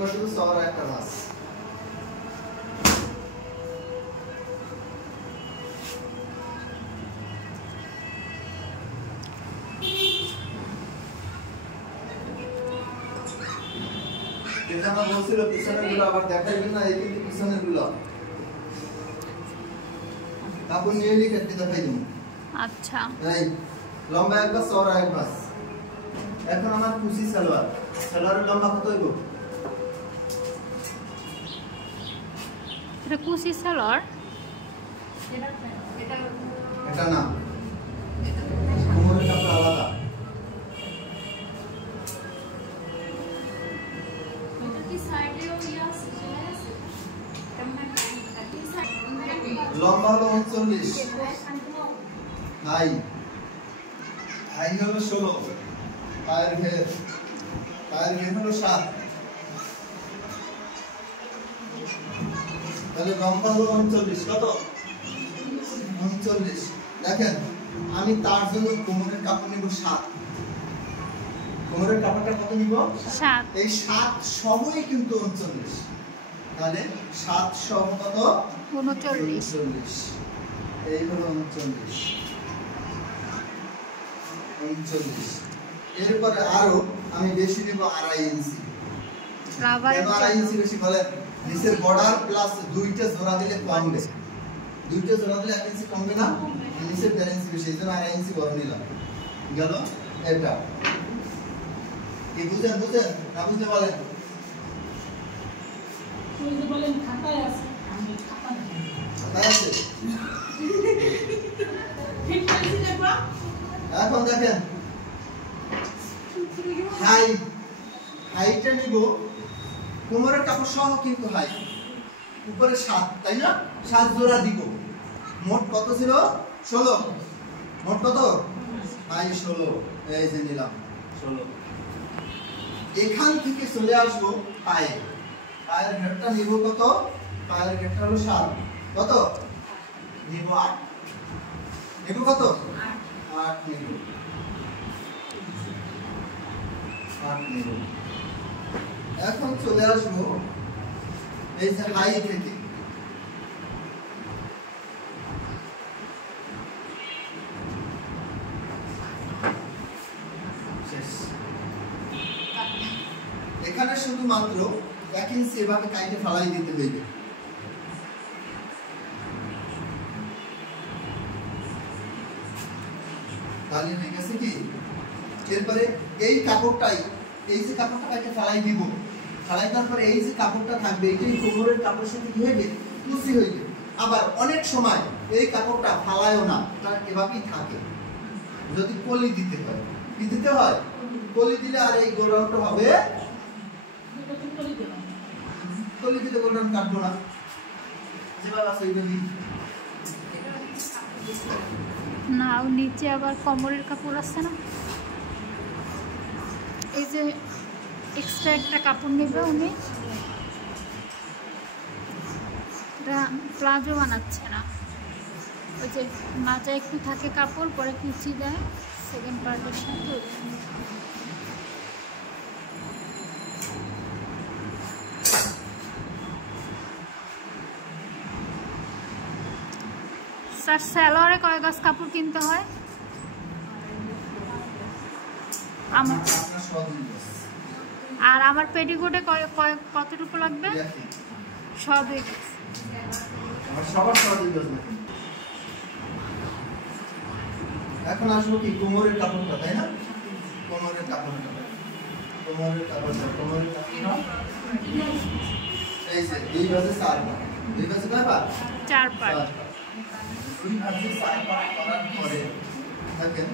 একবার শুধু চওড়া একটা ভাঁজ। এটা আমার বলছিল পিছনের গুলো আবার দেখাইবেন না, এই কিন্তু পিছনের গুলো কাপড় নিয়ে নিয়ে কেটে দেখাই দেবো। আচ্ছা এই লম্বা একবার চওড়া এক ভাঁজ। এখন আমার কুচি সালোয়ার, সালোয়ারের লম্বা কত হইব? এটা কুচি সালোয়ার, এটা না, কোমরের কাপড় আলাদা। লম্বা হলো 39, হাই হাই হলো 16, পায়ের ঘের হলো 7, তাহলে লম্বা হলো 39। কত? 39। দেখেন আমি তার জন্য কোমরের কাপড় নিব 7। কোমরের কাপড়টা কত নিব? 7। এই 7 সবই কিন্তু 39। তাহলে 7 সহ কত? 39। এই হলো 39। এরপরে আরো আমি বেশি নেব 2.5 ইঞ্চি। কেন 2.5 ইঞ্চি বেশি বলেন? নিচের বর্ডার প্লাস দুইটা জোড়া দিলে কমবে, দুইটা জোড়া দিলে 1 ইঞ্চি কমবে না, নিচের 1.5 ইঞ্চি বেশি, এইজন্য 2.5 ইঞ্চি বড় নিলাম। গেল এটা কি বুঝেন? না বুঝতে বলেন? বলেন খাতায় আছে, আমি খাতা নেই। খাতায় আছে? ঠিক আছে দেখো। এখন দেখেন হাইটটা নিব কোমরের কাপড় সহ, কিন্তু হাই উপরে 7, তাই না? 7 জোড়া দিব। মোট কত ছিল? 16। মোট কত? হাই 16। এই যে নিলাম 16। এখান থেকে চলে আসবো পায়ের ঘেরটা নিব কত? পায়ের ঘেরটা হলো 7। কত নিব? 8 নিব। কত? 8 নিব। 8 নিব। এখন চলে আসবো এই যে হাই থেকে, এখানে শুধুমাত্র 1 ইঞ্চি এভাবে কাইটে ফালাই দিতে হইবে। তাহলে হয়ে গেছে কি? এরপরে এই কাপড়টাই, এই যে কাপড়টা কাইটে ফালাই দিব, ফালাই দেওয়ার পরে এই যে কাপড়টা থাকবে, এটাই কোমরের কাপড়ের সাথে কি হইবে? কুচি হইবে। আবার অনেক সময় এই কাপড়টা ফালায়ও না, তার এভাবেই থাকে। যদি কলি দিতে হয়, কি দিতে হয়? কলি দিলে আর এই গোলটা হবে, কলি দিলে গোলটা কাটবো না, যেভাবে আছে ওইভাবে। না, নিচে আবার কোমরের কাপড় আছে না, এই যে এক্সট্রা একটা কাপড় নেবে উনি, প্লাজো বানাচ্ছে না, ওই যে মাঝে একটু থাকে কাপড়, পরে কুচি দেয় সেকেন্ড পার্টের সাথে। স্যার সালোয়ারে কয় গজ কাপড় কিনতে হয়? আর আমার পেটিকোটে কতটুকু লাগবে? সবই এখন আসবো কি কোমরের কাপড়টা, তাই না? কোমরের কাপড়টা এই যে 2 ভাঁজে 4 পাট, 2 ভাঁজে কয় পাট? 4 পাট। 2 ভাঁজে 4 পাট করার পরে দেখেন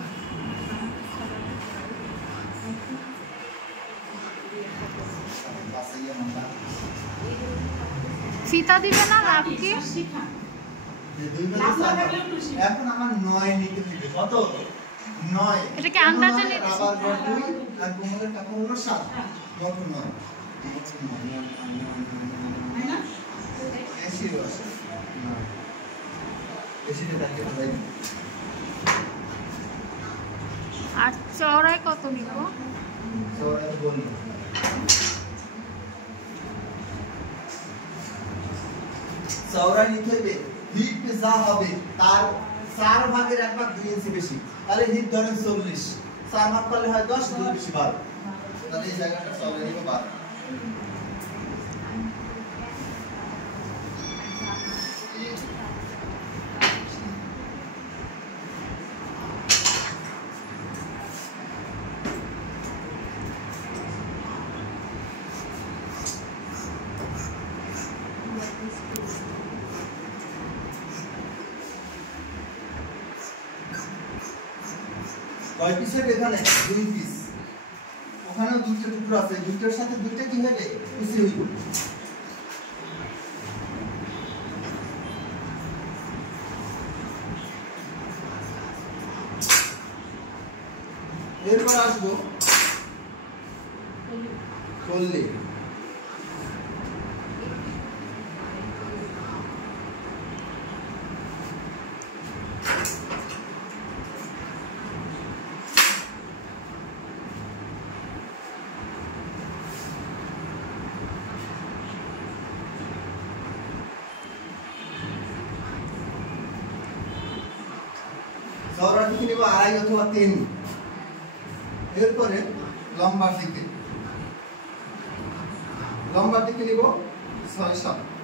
ফিতা দিবে না লাভ কি? এখন আমার 9 নিতে হবে। কত? 9। এটা কি আন্দাজে নিতে? আবার 2 আর কোমরের কাপড় হলো 7, মোট 9। না এসি আছে না, এসিতে দেখে ভাই। আর চওড়ায় কত নিব? চওড়ায় বলবো চওড়া নিতে হবে, হিপ যা হবে তার 4 ভাগের 1 ভাগ 2 ইঞ্চি বেশি, তাহলে হিপ ধরেন 40, 4 ভাগ করলে হয় 10, 2 বেশি 12, তাহলে এই জায়গাটা চওড়া নিব 12। কয় পিস হবে এখানে? 2 পিস। ওখানেও 2টা টুকরো আছে, 2টার সাথে 2টা কি হবে? কুচি হইব। এরপর আসবো কল্লি। চওড়া দিকে নিব 2.5 অথবা 3। এরপরে লম্বার দিকে নিব 6-7।